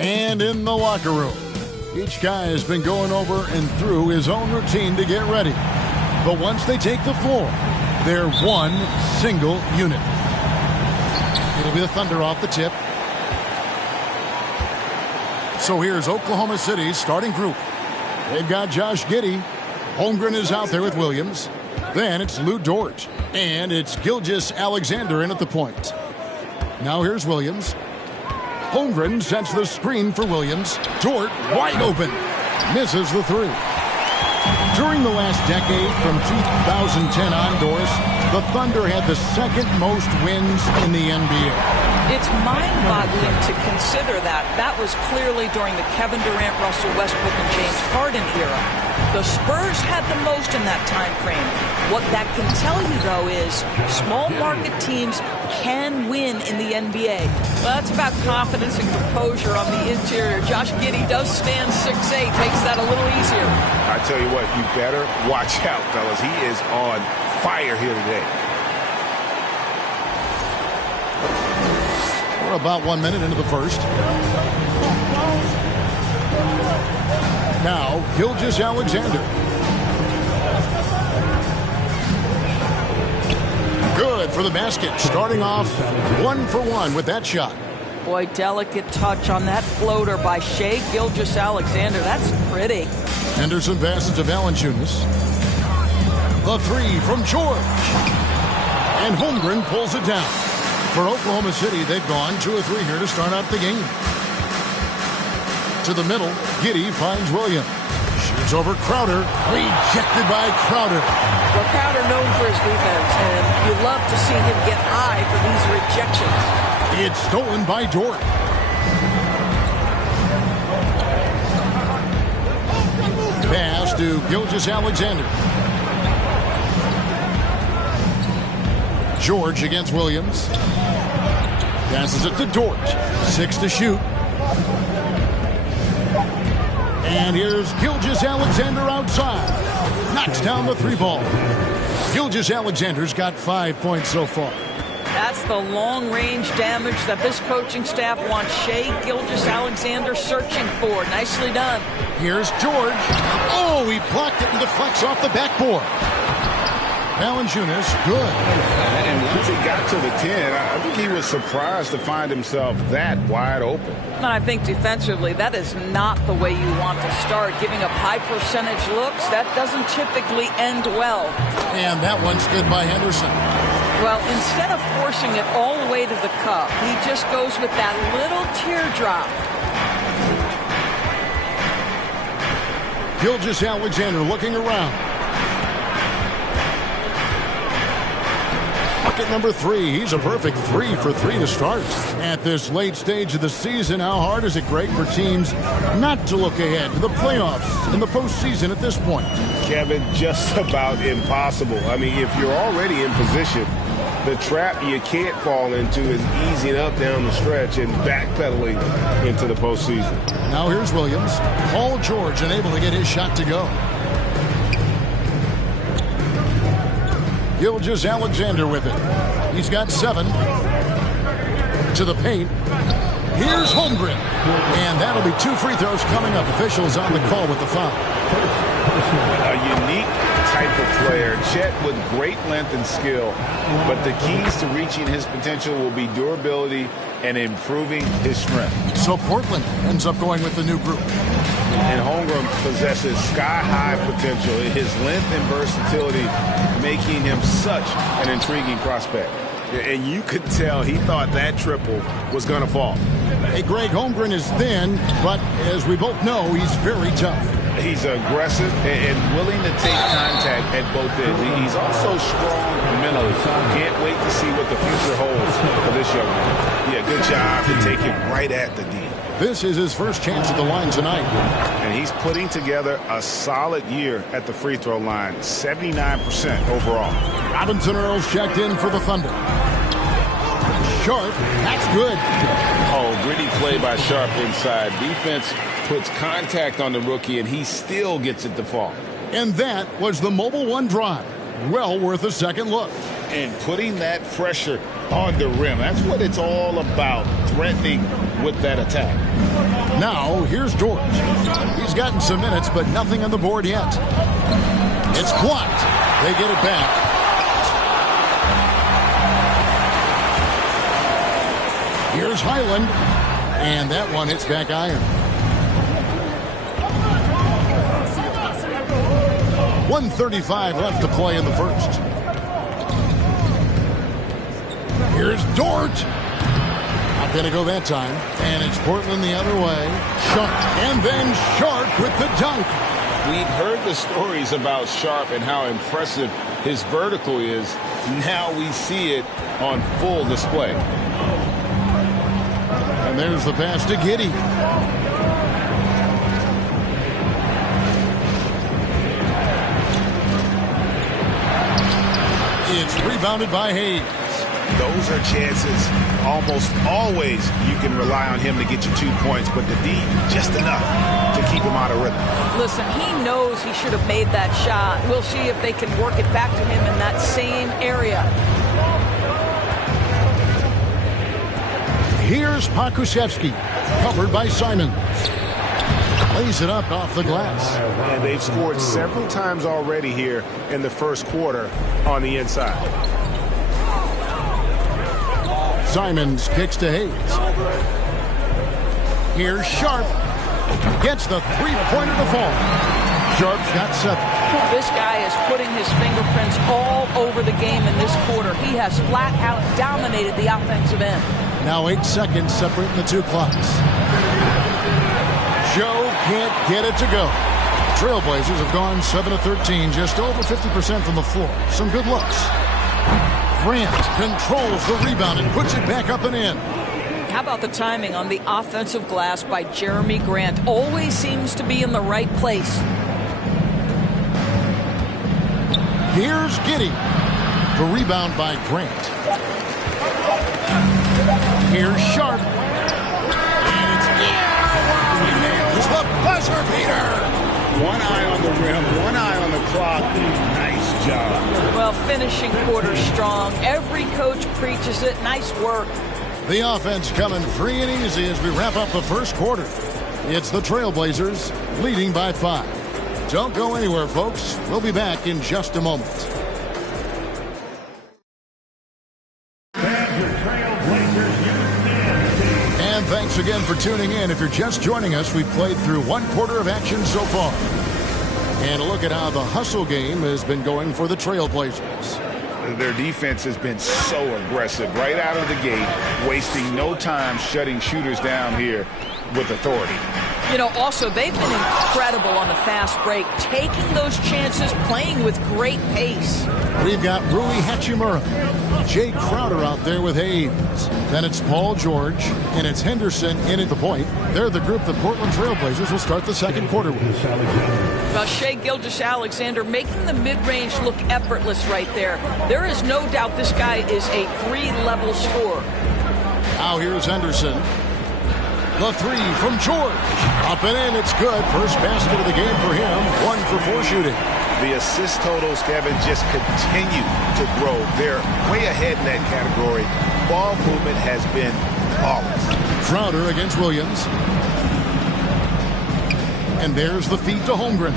And in the locker room, each guy has been going over and through his own routine to get ready. But once they take the floor, they're one single unit. It'll be the Thunder off the tip. So here's Oklahoma City's starting group. They've got Josh Giddey. Holmgren is out there with Williams. Then it's Lou Dort. And it's Gilgeous-Alexander in at the point. Now here's Williams. Holmgren sets the screen for Williams. Dort wide open. Misses the three. During the last decade, from 2010 on, Doris, the Thunder had the second most wins in the NBA. It's mind-boggling to consider that. That was clearly during the Kevin Durant, Russell Westbrook, and James Harden era. The Spurs had the most in that time frame. What that can tell you, though, is small market teams can win in the NBA. Well, that's about confidence and composure on the interior. Josh Giddey does stand 6'8", makes that a little easier. I tell you what, you better watch out, fellas. He is on fire here today. We're about 1 minute into the first. Now, Gilgeous-Alexander. Good for the basket. Starting off 1 for 1 with that shot. Boy, delicate touch on that floater by Shai Gilgeous-Alexander. That's pretty. Henderson passes to Valanciunas. The three from George. And Holmgren pulls it down. For Oklahoma City, they've gone 2 of 3 here to start out the game. To the middle, Giddey finds Williams. Shoots over Crowder. Rejected by Crowder. Well, Crowder known for his defense, and you love to see him get high for these rejections. It's stolen by Dort. Pass to Gilgeous-Alexander. George against Williams. Passes it to Dort. 6 to shoot. And here's Gilgeous-Alexander outside. Knocks down the 3 ball. Gilgeous-Alexander's got 5 points so far. That's the long-range damage that this coaching staff wants Shai Gilgeous-Alexander searching for. Nicely done. Here's George. Oh, he blocked it and deflects off the backboard. Valanciunas, good. And once he got to the 10, I think he was surprised to find himself that wide open. And I think defensively, that is not the way you want to start. Giving up high percentage looks, that doesn't typically end well. And that one's good by Henderson. Well, instead of forcing it all the way to the cup, he just goes with that little teardrop. Gilgeous-Alexander looking around. Bucket number 3. He's a perfect 3 for 3 to start. At this late stage of the season, how hard is it, Greg, for teams not to look ahead to the playoffs in the postseason at this point? Kevin, just about impossible. I mean, if you're already in position, the trap you can't fall into is easing up down the stretch and backpedaling into the postseason. Now here's Williams. Paul George unable to get his shot to go. Gilgeous-Alexander with it. He's got 7. To the paint. Here's Holmgren. And that'll be 2 free throws coming up. Officials on the call with the foul. A unique type of player. Chet with great length and skill. But the keys to reaching his potential will be durability and improving his strength. So Portland ends up going with the new group. And Holmgren possesses sky-high potential. His length and versatility making him such an intriguing prospect. And you could tell he thought that triple was going to fall. Hey, Greg, Holmgren is thin, but as we both know, he's very tough. He's aggressive and willing to take contact at both ends. He's also strong mentally. Can't wait to see what the future holds for this young man. Yeah, good job to take him right at the D. This is his first chance at the line tonight. And he's putting together a solid year at the free throw line, 79% overall. Robinson Earls checked in for the Thunder. Sharp, that's good. Oh, gritty play by Sharp inside. Defense puts contact on the rookie, and he still gets it to fall. And that was the Mobile One drive. Well worth a second look. And putting that pressure on the rim. That's what it's all about, threatening with that attack. Now, here's Dort. He's gotten some minutes, but nothing on the board yet. It's blocked. They get it back. Here's Highland. And that one hits back iron. 1:35 left to play in the first. Here's Dort. Not going to go that time. And it's Portland the other way. Sharp. And then Sharp with the dunk. We've heard the stories about Sharp and how impressive his vertical is. Now we see it on full display. And there's the pass to Giddey. It's rebounded by Hayes. Those are chances almost always you can rely on him to get you 2 points, but the D just enough to keep him out of rhythm. Listen, he knows he should have made that shot. We'll see if they can work it back to him in that same area. Here's Pokusevski, covered by Simons. Lays it up off the glass. And they've scored several times already here in the first quarter on the inside. Simons kicks to Hayes. Here's Sharp. Gets the three-pointer to fall. Sharp's got 7. This guy is putting his fingerprints all over the game in this quarter. He has flat out dominated the offensive end. Now 8 seconds separating the two clocks. Joe can't get it to go. Trailblazers have gone 7 of 13, just over 50% from the floor. Some good looks. Grant controls the rebound and puts it back up and in. How about the timing on the offensive glass by Jeremy Grant? Always seems to be in the right place. Here's Giddey. The rebound by Grant. Here's Sharp. And it's he nails the buzzer beater. One eye on the rim, one eye on the clock. Nice job. Well, finishing quarter strong. Every coach preaches it. Nice work. The offense coming free and easy as we wrap up the first quarter. It's the Trailblazers leading by 5. Don't go anywhere, folks. We'll be back in just a moment. And thanks again for tuning in. If you're just joining us, we've played through 1 quarter of action so far. And a look at how the hustle game has been going for the Trailblazers. Their defense has been so aggressive right out of the gate, wasting no time shutting shooters down here with authority. You know, also, they've been incredible on the fast break, taking those chances, playing with great pace. We've got Rui Hachimura, Jay Crowder out there with Hayes. Then it's Paul George, and it's Henderson in at the point. They're the group the Portland Trailblazers will start the second quarter with. Well, Shai Gilgeous-Alexander making the mid-range look effortless right there. There is no doubt this guy is a 3-level scorer. Now here's Henderson. The 3 from George. Up and in, it's good. First basket of the game for him. 1 for 4 shooting. The assist totals, Kevin, just continue to grow. They're way ahead in that category. Ball movement has been flawless. Crowder against Williams. And there's the feed to Holmgren.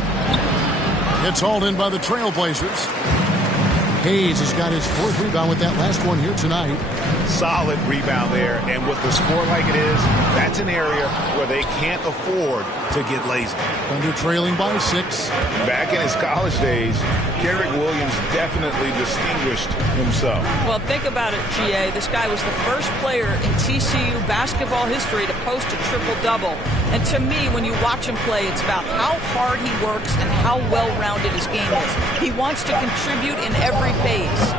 It's hauled in by the Trailblazers. Hayes has got his 4th rebound with that last one here tonight. Solid rebound there, and with the score like it is, that's an area where they can't afford to get lazy. Thunder trailing by 6. Back in his college days, Kenrich Williams definitely distinguished himself. Well, think about it, GA. This guy was the first player in TCU basketball history to post a triple-double. And to me, when you watch him play, it's about how hard he works and how well-rounded his game is. He wants to contribute in every phase.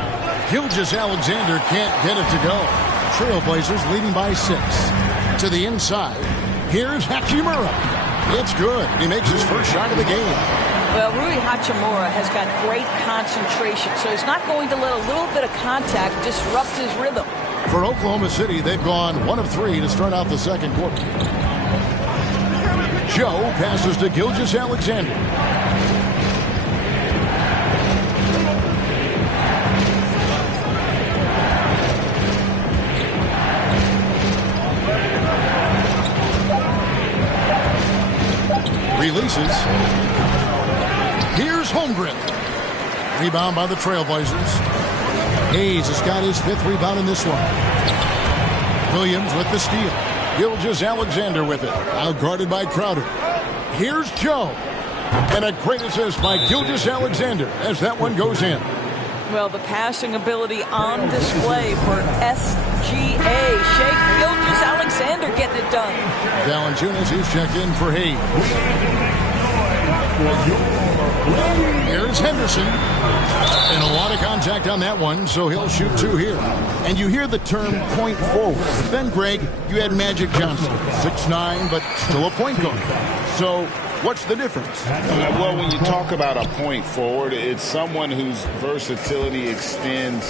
Gilgeous-Alexander can't get it to go. Trailblazers leading by 6. To the inside. Here's Hachimura. It's good. He makes his first shot of the game. Well, Rui Hachimura has got great concentration, so he's not going to let a little bit of contact disrupt his rhythm. For Oklahoma City, they've gone 1 of 3 to start out the second quarter. Joe passes to Gilgeous-Alexander. releases. Here's Holmgren. Rebound by the Trailblazers. Hayes has got his 5th rebound in this one. Williams with the steal. Gilgeous-Alexander with it. Out guarded by Crowder. Here's Joe. And a great assist by Gilgeous-Alexander as that one goes in. Well, the passing ability on display for SGA. Shai Gilgeous-Alexander getting it done. Valanciunas, he's checked in for Hayes. Here's Henderson. And a lot of contact on that one, so he'll shoot 2 here. And you hear the term point forward. Then, Greg, you had Magic Johnson. 6'9", but still a point guard. So what's the difference? Well, when you talk about a point forward, it's someone whose versatility extends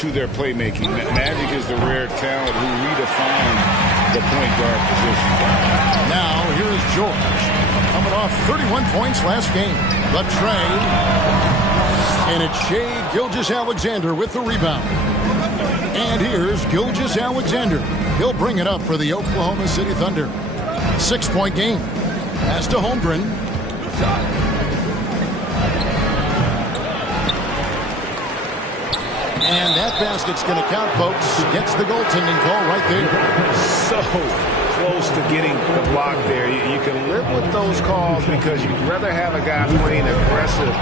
to their playmaking. Magic is the rare talent who redefined the point guard position. Now, here is George. Coming off 31 points last game. The tray. And it's Shai Gilgeous-Alexander with the rebound. And here's Gilgeous-Alexander. He'll bring it up for the Oklahoma City Thunder. 6-point game. Pass to Holmgren. And that basket's going to count, folks. Gets the goaltending call right there. So close to getting the block there. You can live with those calls because you'd rather have a guy playing aggressive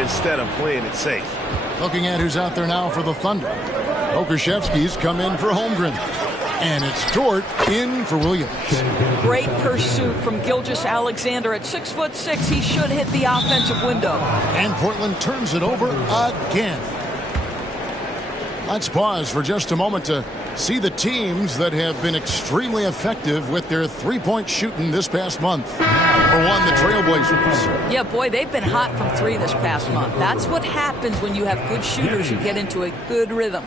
instead of playing it safe. Looking at who's out there now for the Thunder. Okushevsky's come in for Holmgren. And it's Dort in for Williams. Great pursuit from Gilgeous-Alexander. At 6'6", he should hit the offensive window. And Portland turns it over again. Let's pause for just a moment to see the teams that have been extremely effective with their three-point shooting this past month. Number 1, the Trailblazers. Yeah, boy, they've been hot from 3 this past month. That's what happens when you have good shooters who get into a good rhythm.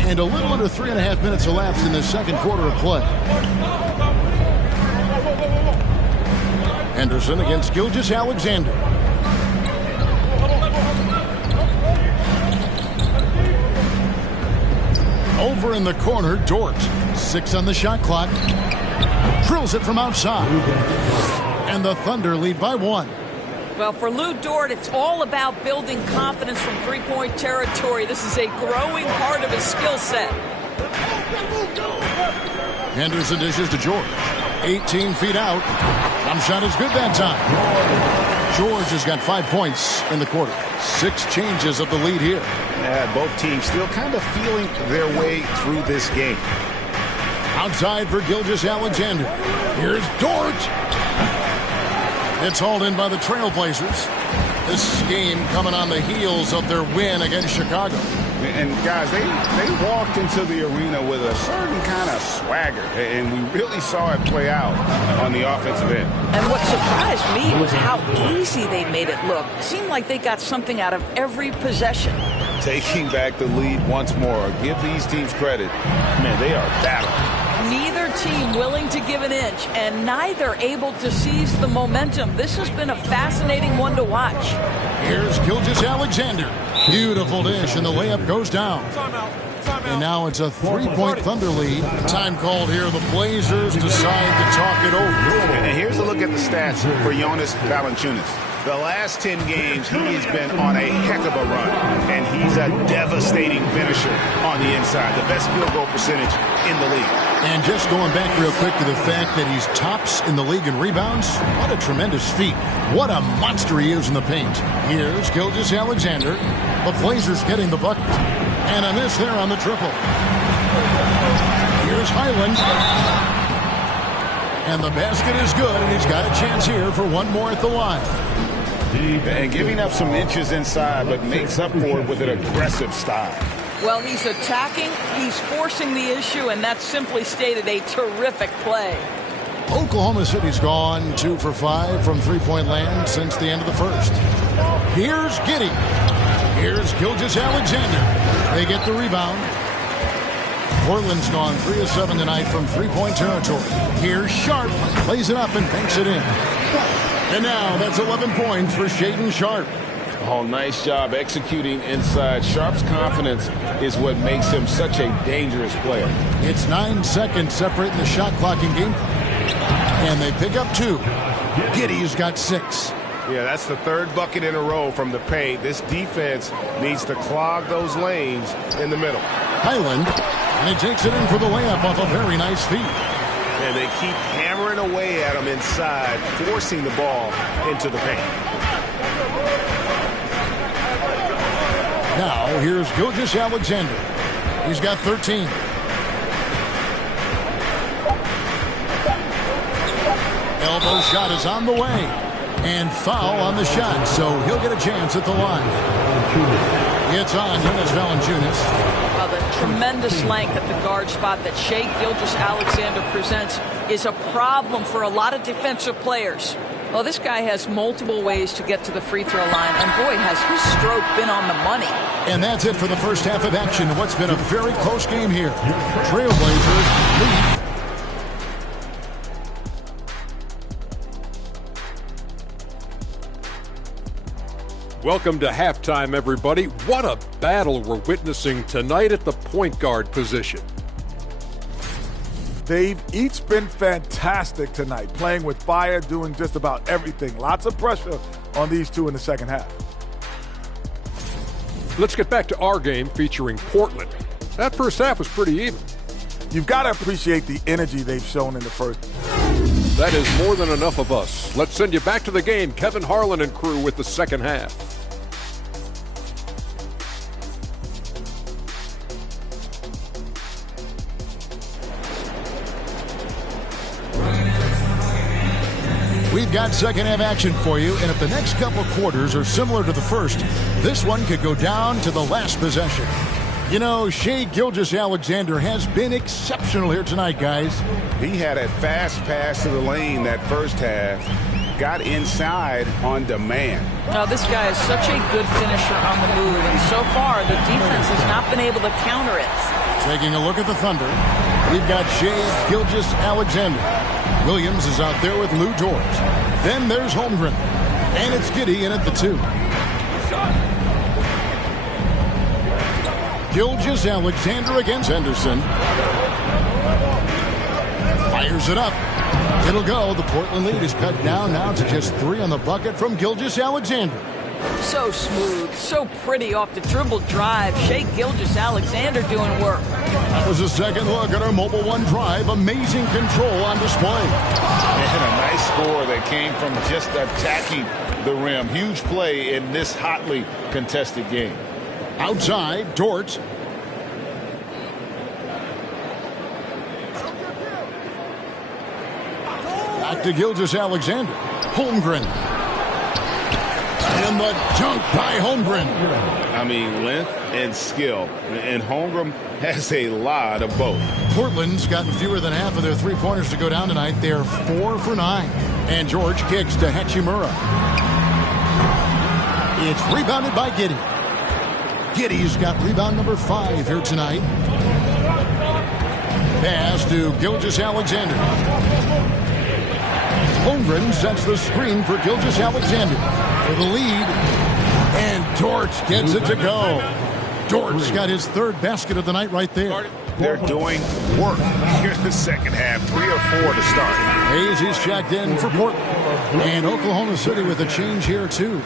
And a little under 3.5 minutes elapsed in the second quarter of play. Henderson against Gilgeous-Alexander. Over in the corner, Dort. 6 on the shot clock. Drills it from outside. And the Thunder lead by 1. Well, for Lu Dort, it's all about building confidence from three-point territory. This is a growing part of his skill set. Henderson dishes to George. 18 feet out. Jump shot is good that time. George has got 5 points in the quarter. 6 changes of the lead here. Yeah, both teams still kind of feeling their way through this game. Outside for Gilgeous-Alexander. Here's Dort. It's hauled in by the Trailblazers. This game coming on the heels of their win against Chicago. And guys, they walked into the arena with a certain kind of swagger, and we really saw it play out on the offensive end. And what surprised me was how easy they made it look. It seemed like they got something out of every possession. Taking back the lead once more. Give these teams credit. Man, they are battling. Neither team willing to give an inch, and neither able to seize the momentum. This has been a fascinating one to watch. Here's Gilgeous-Alexander. Beautiful dish, and the layup goes down. And now it's a 3-point Thunder lead. Time called here. The Blazers decide to talk it over. And here's a look at the stats for Jonas Valanciunas. The last 10 games, he has been on a heck of a run, and he's a devastating finisher on the inside. The best field goal percentage in the league. And just going back real quick to the fact that he's tops in the league in rebounds, what a tremendous feat. What a monster he is in the paint. Here's Gilgeous-Alexander. The Blazers getting the bucket. And a miss there on the triple. Here's Highland. And the basket is good, and he's got a chance here for one more at the line. And giving up some inches inside, but makes up for it with an aggressive style. Well, he's attacking, he's forcing the issue, and that's simply stated a terrific play. Oklahoma City's gone 2 for 5 from three-point land since the end of the first. Here's Giddey. Here's Gilgeous-Alexander. They get the rebound. Portland's gone 3 of 7 tonight from three-point territory. Here's Sharp. Plays it up and banks it in. And now that's 11 points for Shaedon Sharpe. Oh, nice job executing inside. Sharpe's confidence is what makes him such a dangerous player. It's 9 seconds separating the shot clock and game clock. And they pick up 2. Giddey's got 6. Yeah, that's the 3rd bucket in a row from the paint. This defense needs to clog those lanes in the middle. Highland, and he takes it in for the layup off a very nice feed. And they keep hammering away at him inside, forcing the ball into the paint. Now, here's Gilgeous-Alexander. He's got 13. Elbow shot is on the way. And foul on the shot, so he'll get a chance at the line. It's on Jonas Valanciunas. Well, the tremendous length at the guard spot that Shai Gilgeous-Alexander presents is a problem for a lot of defensive players. Well, this guy has multiple ways to get to the free throw line, and boy, has his stroke been on the money. And that's it for the first half of action. What's been a very close game here. Trailblazers lead. Welcome to halftime, everybody. What a battle we're witnessing tonight at the point guard position. They've each been fantastic tonight, playing with fire, doing just about everything. Lots of pressure on these two in the second half. Let's get back to our game featuring Portland. That first half was pretty even. You've got to appreciate the energy they've shown in the first. That is more than enough of us. Let's send you back to the game. Kevin Harlan and crew with the second half. We've got second half action for you, and if the next couple quarters are similar to the first, this one could go down to the last possession. You know, Shai Gilgeous-Alexander has been exceptional here tonight, guys. He had a fast pass to the lane that first half, got inside on demand. Now, this guy is such a good finisher on the move, and so far the defense has not been able to counter it. Taking a look at the Thunder, we've got Shai Gilgeous-Alexander. Williams is out there with Lou Dort. Then there's Holmgren. And it's Giddey in at the 2. Gilgeous-Alexander against Henderson. Fires it up. It'll go. The Portland lead is cut down now to just 3 on the bucket from Gilgeous-Alexander. So smooth, so pretty off the dribble drive. Shai Gilgeous-Alexander doing work. That was a second look at our Mobile One drive. Amazing control on display. And a nice score that came from just attacking the rim. Huge play in this hotly contested game. Outside, Dort. Back to Gilgeous-Alexander. Holmgren. And the dunk by Holmgren. I mean, length and skill. And Holmgren has a lot of both. Portland's gotten fewer than half of their three-pointers to go down tonight. They're 4 for 9. And George kicks to Hachimura. It's rebounded by Giddey. Giddey's got rebound number 5 here tonight. Pass to Gilgeous-Alexander. Holmgren sets the screen for Gilgeous-Alexander for the lead. And Dort gets it to go. Dort's got his 3rd basket of the night right there. They're doing work here in the second half. 3 or 4 to start. Hayes is checked in for Portland. And Oklahoma City with a change here, too.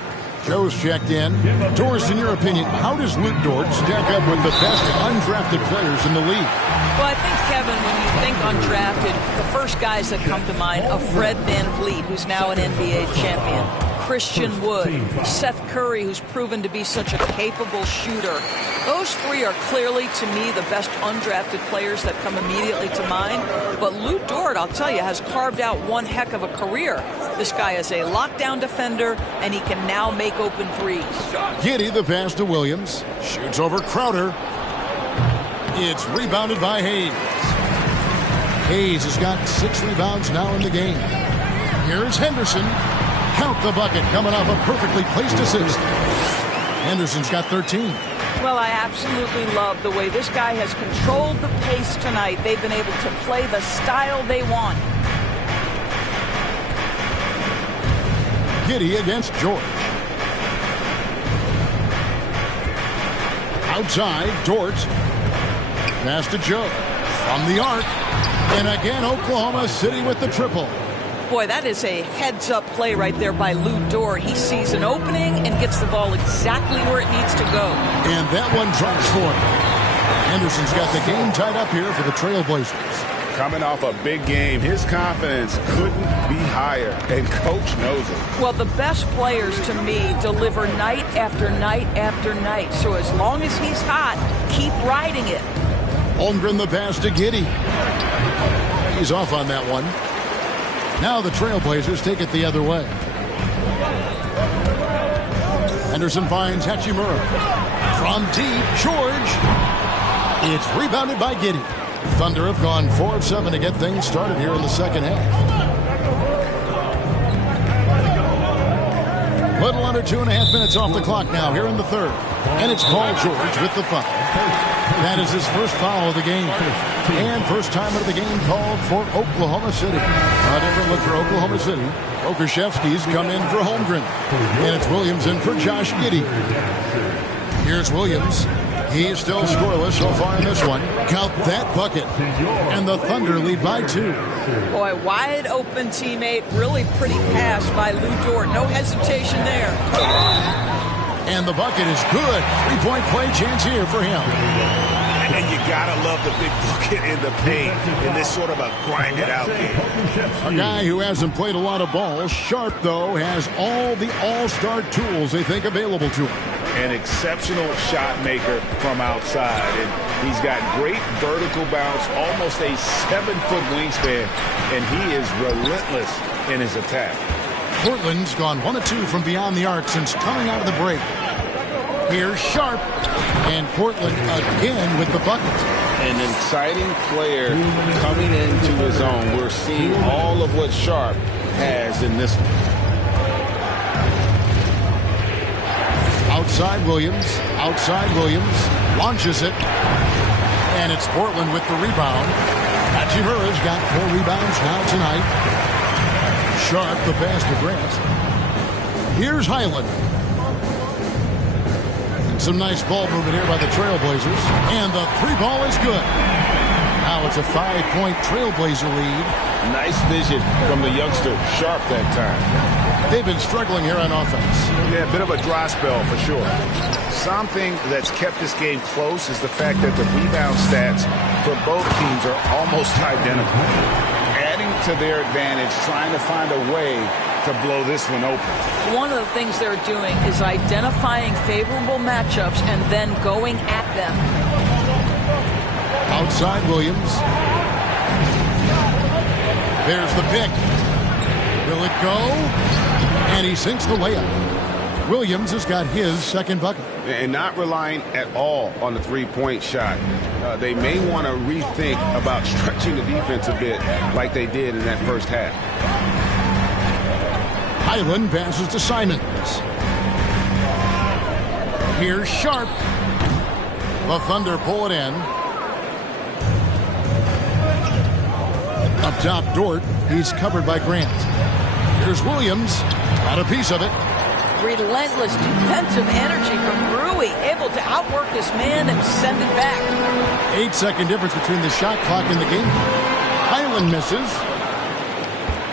Joe's checked in. Doris, in your opinion, how does Luke Dort stack up with the best undrafted players in the league? Well, I think, Kevin, when you think undrafted, the first guys that come to mind are Fred VanVleet, who's now an NBA champion, Christian Wood, Seth Curry, who's proven to be such a capable shooter. Those 3 are clearly, to me, the best undrafted players that come immediately to mind. But Lou Dort, I'll tell you, has carved out one heck of a career. This guy is a lockdown defender, and he can now make open threes. Giddey, the pass to Williams. Shoots over Crowder. It's rebounded by Hayes. Hayes has got 6 rebounds now in the game. Here's Henderson. Count the bucket coming off a perfectly placed assist. Henderson's got 13. Well, I absolutely love the way this guy has controlled the pace tonight. They've been able to play the style they want. Giddey against George. Outside, Dort. Pass to Joe. From the arc. And again, Oklahoma City with the triple. Boy, that is a heads-up play right there by Lou Dort. He sees an opening and gets the ball exactly where it needs to go. And that one drops for him. Anderson's got the game tied up here for the Trailblazers. Coming off a big game, his confidence couldn't be higher, and Coach knows it. Well, the best players, to me, deliver night after night after night. So as long as he's hot, keep riding it. Holmgren the pass to Giddey. He's off on that one. Now the Trailblazers take it the other way. Henderson finds Hachimura. From deep, George. It's rebounded by Giddey. Thunder have gone 4 of 7 to get things started here in the second half. Little under 2.5 minutes off the clock now here in the third. And it's Paul George with the foul. That is his first foul of the game. And first time of the game called for Oklahoma City. A different look for Oklahoma City. Okashevsky's come in for Holmgren. And it's Williams in for Josh Giddey. Here's Williams. He's still scoreless so far in this one. Count that bucket. And the Thunder lead by 2. Boy, wide open teammate. Really pretty pass by Lou Dort. No hesitation there. And the bucket is good. 3-point play chance here for him. And you gotta love the big bucket in the paint in this sort of a grinded out game. A guy who hasn't played a lot of ball. Sharp, though, has all the all-star tools they think available to him. An exceptional shot maker from outside. And he's got great vertical bounce, almost a 7-foot wingspan, and he is relentless in his attack. Portland's gone 1 of 2 from beyond the arc since coming out of the break. Here's Sharp, and Portland again with the bucket. An exciting player coming into his own. We're seeing all of what Sharp has in this one. Outside Williams, launches it, and it's Portland with the rebound. Hachimura's got 4 rebounds now tonight. Sharp, the pass to Grant. Here's Highland. And some nice ball movement here by the Trailblazers, and the 3-ball is good. Now it's a 5-point Trailblazer lead. Nice vision from the youngster Sharp that time. They've been struggling here on offense. Yeah, a bit of a dry spell for sure. Something that's kept this game close is the fact that the rebound stats for both teams are almost identical. Adding to their advantage, trying to find a way to blow this one open. One of the things they're doing is identifying favorable matchups and then going at them. Outside Williams. There's the pick. Will it go? And he sinks the layup. Williams has got his second bucket. And not relying at all on the three-point shot. They may want to rethink about stretching the defense a bit like they did in that first half. Highland passes to Simons. Here's Sharp. The Thunder pull it in. Up top, Dort. He's covered by Grant. Here's Williams. Got a piece of it. Relentless defensive energy from Rui. Able to outwork this man and send it back. 8-second difference between the shot clock and the game. Highland misses.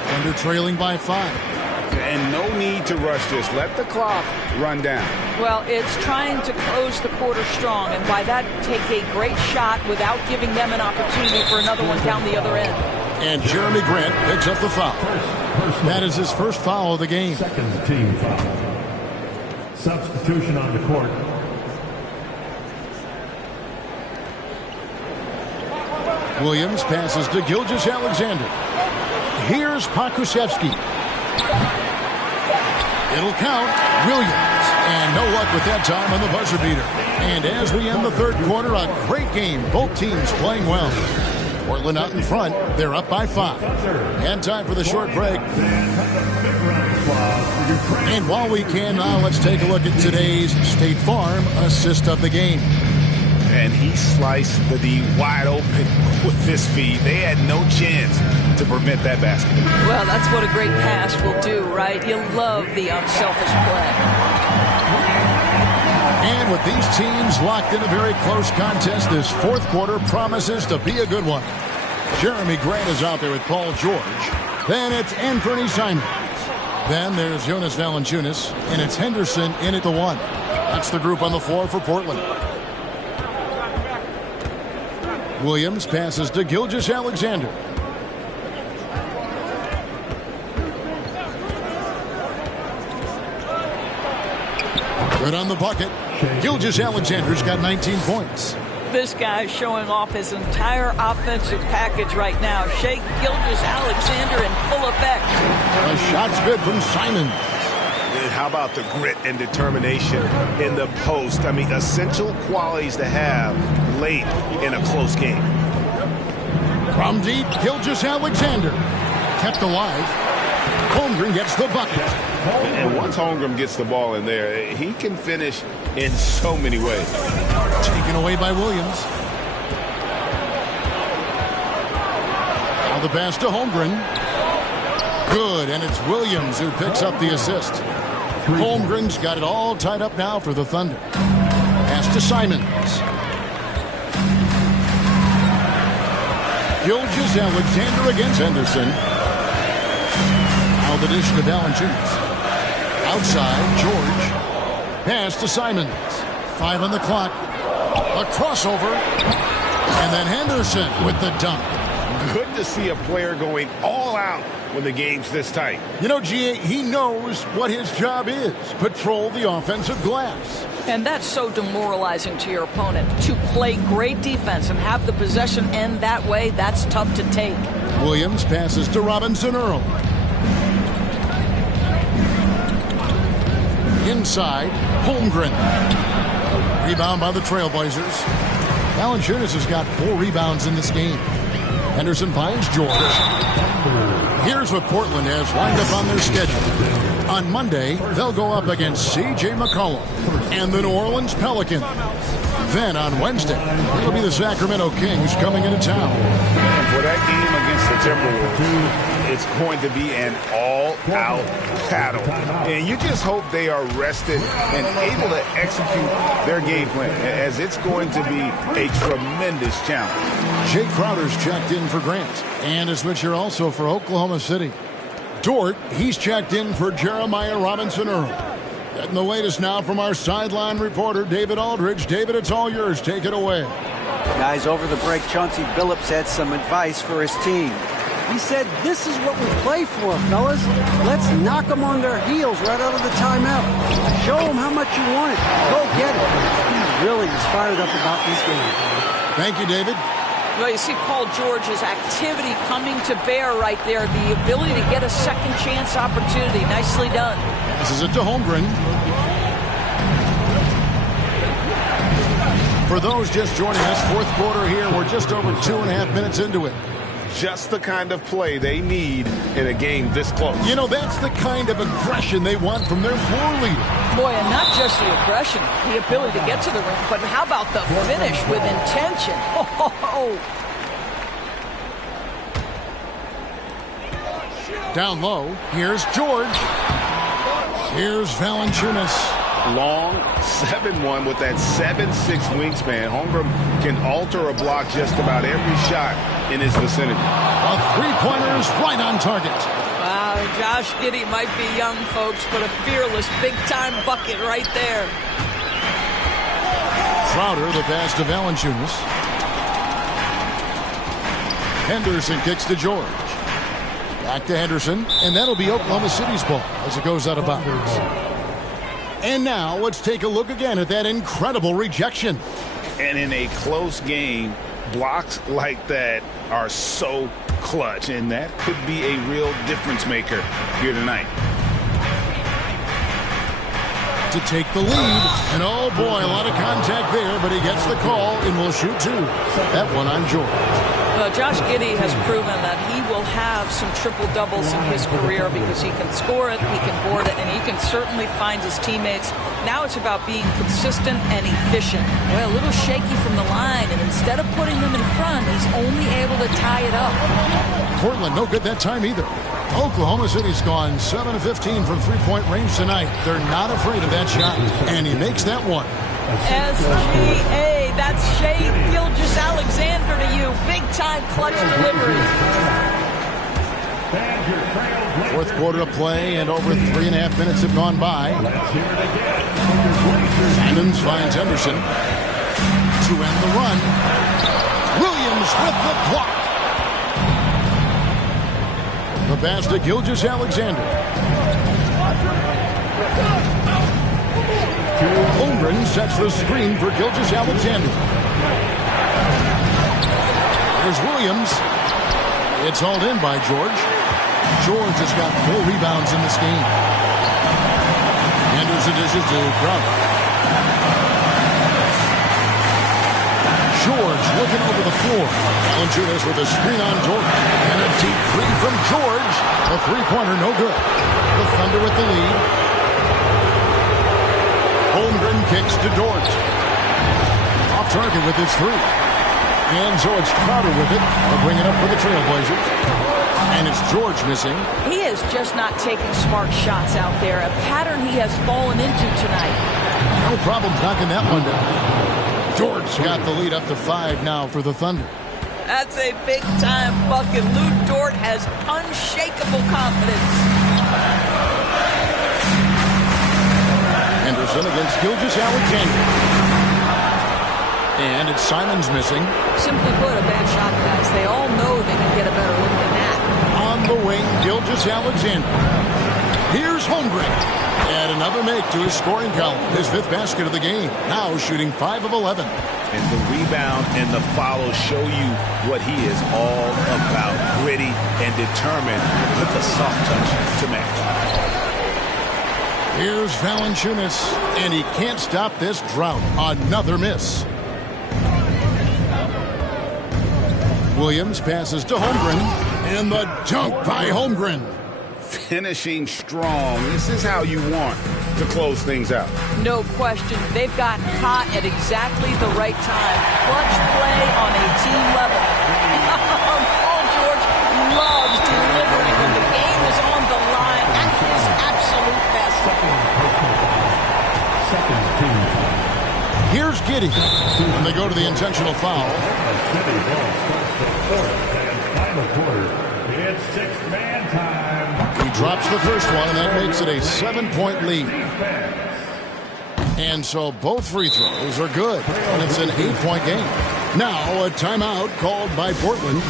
Thunder trailing by 5. And no need to rush this. Let the clock run down. Well, it's trying to close the quarter strong, and by that, take a great shot without giving them an opportunity for another one down the other end. And Jeremy Grant picks up the foul. That is his first foul of the game. Second team foul. Substitution on the court. Williams passes to Gilgeous-Alexander. Here's Pokusevski. It'll count. Williams. And no luck with that time on the buzzer beater. And as we end the third quarter, a great game. Both teams playing well. Portland out in front. They're up by 5. And time for the short break. And while we can now, let's take a look at today's State Farm assist of the game. And he sliced the D wide open with this feed. They had no chance to prevent that basket. Well, that's what a great pass will do, right? You love the unselfish play. And with these teams locked in a very close contest, this fourth quarter promises to be a good one. Jeremy Grant is out there with Paul George. Then it's Anthony Simons. Then there's Jonas Valanciunas, and it's Henderson in at the 1. That's the group on the floor for Portland. Williams passes to Gilgeous-Alexander. Good on the bucket. Gilgeous-Alexander's got 19 points. This guy's showing off his entire offensive package right now. Shai Gilgeous-Alexander in full effect. The shot's good from Simons. And how about the grit and determination in the post? I mean, essential qualities to have late in a close game. From deep, Gilgeous-Alexander kept alive. Holmgren gets the bucket. And once Holmgren gets the ball in there, he can finish in so many ways. Taken away by Williams. Now the pass to Holmgren. Good, and it's Williams who picks up the assist. Holmgren's got it all tied up now for the Thunder. Pass to Simons. Gilgeous-Alexander against Henderson. Now the dish to Valanciunas. Outside, George. Pass to Simons. 5 on the clock. A crossover. And then Henderson with the dunk. Good to see a player going all out when the game's this tight. You know, G.A., he knows what his job is. Patrol the offensive glass. And that's so demoralizing to your opponent. To play great defense and have the possession end that way, that's tough to take. Williams passes to Robinson Earl. Inside, Holmgren. Rebound by the Trailblazers. Valanciunas has got 4 rebounds in this game. Henderson finds George. Here's what Portland has lined up on their schedule. On Monday, they'll go up against C.J. McCollum and the New Orleans Pelicans. Then on Wednesday, it'll be the Sacramento Kings coming into town. And for that game against the Timberwolves, it's going to be an all-out battle. And you just hope they are rested and able to execute their game plan, as it's going to be a tremendous challenge. Jake Crowder's checked in for Grant. And a switcher also for Oklahoma City. Dort, he's checked in for Jeremiah Robinson Earl. Getting the latest now from our sideline reporter, David Aldridge. David, it's all yours. Take it away. Guys, over the break, Chauncey Billups had some advice for his team. He said, this is what we play for, fellas. Let's knock them on their heels right out of the timeout. Show them how much you want it. Go get it. He really is fired up about this game. Thank you, David. Well, you see Paul George's activity coming to bear right there. The ability to get a second chance opportunity. Nicely done. This is it to Holmgren. For those just joining us, fourth quarter here. We're just over 2.5 minutes into it. Just the kind of play they need in a game this close. You know, that's the kind of aggression they want from their floor leader. Boy, and not just the aggression, the ability to get to the rim, but how about the finish with intention? Oh. Down low, here's George. Here's Valanciunas. Long 7-1 with that 7'6" wingspan. Holmgren can alter a block just about every shot in his vicinity. A three-pointer's right on target. Wow, Josh Giddey might be young, folks, but a fearless big-time bucket right there. Crowder, the pass to Valanciunas. Henderson kicks to George. Back to Henderson, and that'll be Oklahoma City's ball as it goes out of bounds. And now let's take a look again at that incredible rejection. And in a close game, blocks like that are so clutch, and that could be a real difference maker here tonight. To take the lead, and oh boy, a lot of contact there, but he gets the call and will shoot 2. That one on George. Josh Giddey has proven that he will have some triple-doubles in his career because he can score it, he can board it, and he can certainly find his teammates. Now it's about being consistent and efficient. Well, a little shaky from the line, and instead of putting them in front, he's only able to tie it up. Portland, no good that time either. Oklahoma City's gone 7 of 15 from three-point range tonight. They're not afraid of that shot, and he makes that one. SGA, that's Shai Gilgeous-Alexander to you. Big-time clutch delivery. And your trailblazer. Fourth quarter of play, and over 3.5 minutes have gone by. Let's hear it again for your Blazers. Simons finds Henderson to end the run. Williams with the block. The pass to Gilgeous-Alexander. Holmgren sets the screen for Gilgeous-Alexander. Here's Williams. It's hauled in by George. George has got 4 rebounds in this game. Anderson dishes to Crowder. George looking over the floor. Valanciunas with a screen on George. And a deep three from George. The three-pointer no good. The Thunder with the lead. Holmgren kicks to Dort. Off target with his three. And so it's Crowder with it. They'll bring it up for the Trailblazers. And it's George missing. He is just not taking smart shots out there. A pattern he has fallen into tonight. No problem knocking that one down. George got the lead up to 5 now for the Thunder. That's a big-time bucket. Lou Dort has unshakable confidence. Henderson against Gilgeous-Alexander. And it's Simons missing. Simply put, a bad shot, guys. They all know they can get a better look than that. On the wing, Gilgeous-Alexander. Here's Holmgren. And another make to his scoring column. His 5th basket of the game. Now shooting 5 of 11. And the rebound and the follow show you what he is all about. Gritty and determined with the soft touch to match. Here's Valanciunas. And he can't stop this drought. Another miss. Williams passes to Holmgren. And the dunk by Holmgren. Finishing strong. This is how you want to close things out. No question. They've gotten hot at exactly the right time. Clutch play on a team level. Paul George loves delivering when the game is on the line at his absolute best. Second team foul. Here's Giddey. And they go to the intentional foul. City ball starts the fourth and final quarter. It's 6-man time. He drops the first one, and that makes it a 7-point lead. And so both free throws are good, and it's an 8-point game. Now a timeout called by Portland.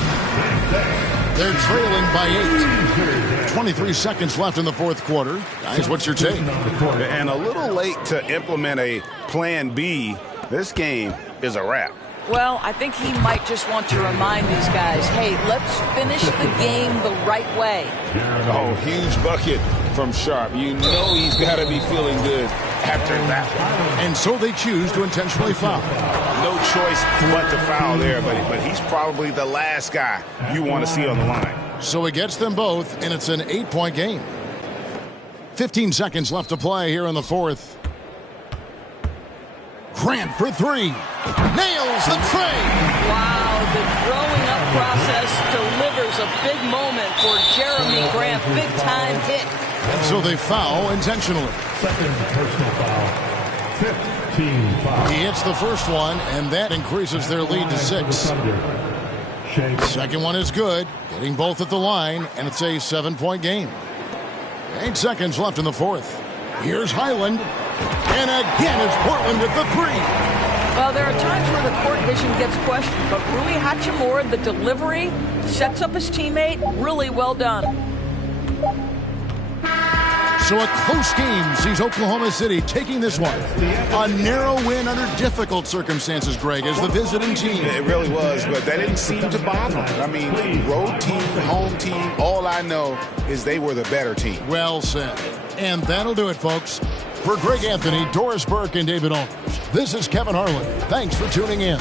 They're trailing by 8. 23 seconds left in the fourth quarter. Guys, what's your take? And a little late to implement a plan B. This game is a wrap. Well, I think he might just want to remind these guys, hey, let's finish the game the right way. Oh, huge bucket from Sharp. You know he's got to be feeling good after that one. And so they choose to intentionally foul. No choice but to foul there, but he's probably the last guy you want to see on the line. So he gets them both, and it's an 8-point game. 15 seconds left to play here in the fourth. Grant for 3. Nails the tray. Wow, the throwing up process delivers a big moment for Jeremy Grant. Big-time hit. And so they foul intentionally. Second personal foul. 5th team foul. He hits the first one, and that increases their lead to 6. Second one is good. Getting both at the line, and it's a 7-point game. 8 seconds left in the fourth. Here's Highland. And again, it's Portland at the 3. Well, there are times where the court vision gets questioned, but Rui Hachimura, the delivery, sets up his teammate. Really well done. So a close game sees Oklahoma City taking this one. A narrow win under difficult circumstances, Greg, as the visiting team. It really was, but that didn't seem to bother them. I mean, road team, home team, all I know is they were the better team. Well said. And that'll do it, folks. For Greg Anthony, Doris Burke, and David Aldridge, this is Kevin Harlan. Thanks for tuning in.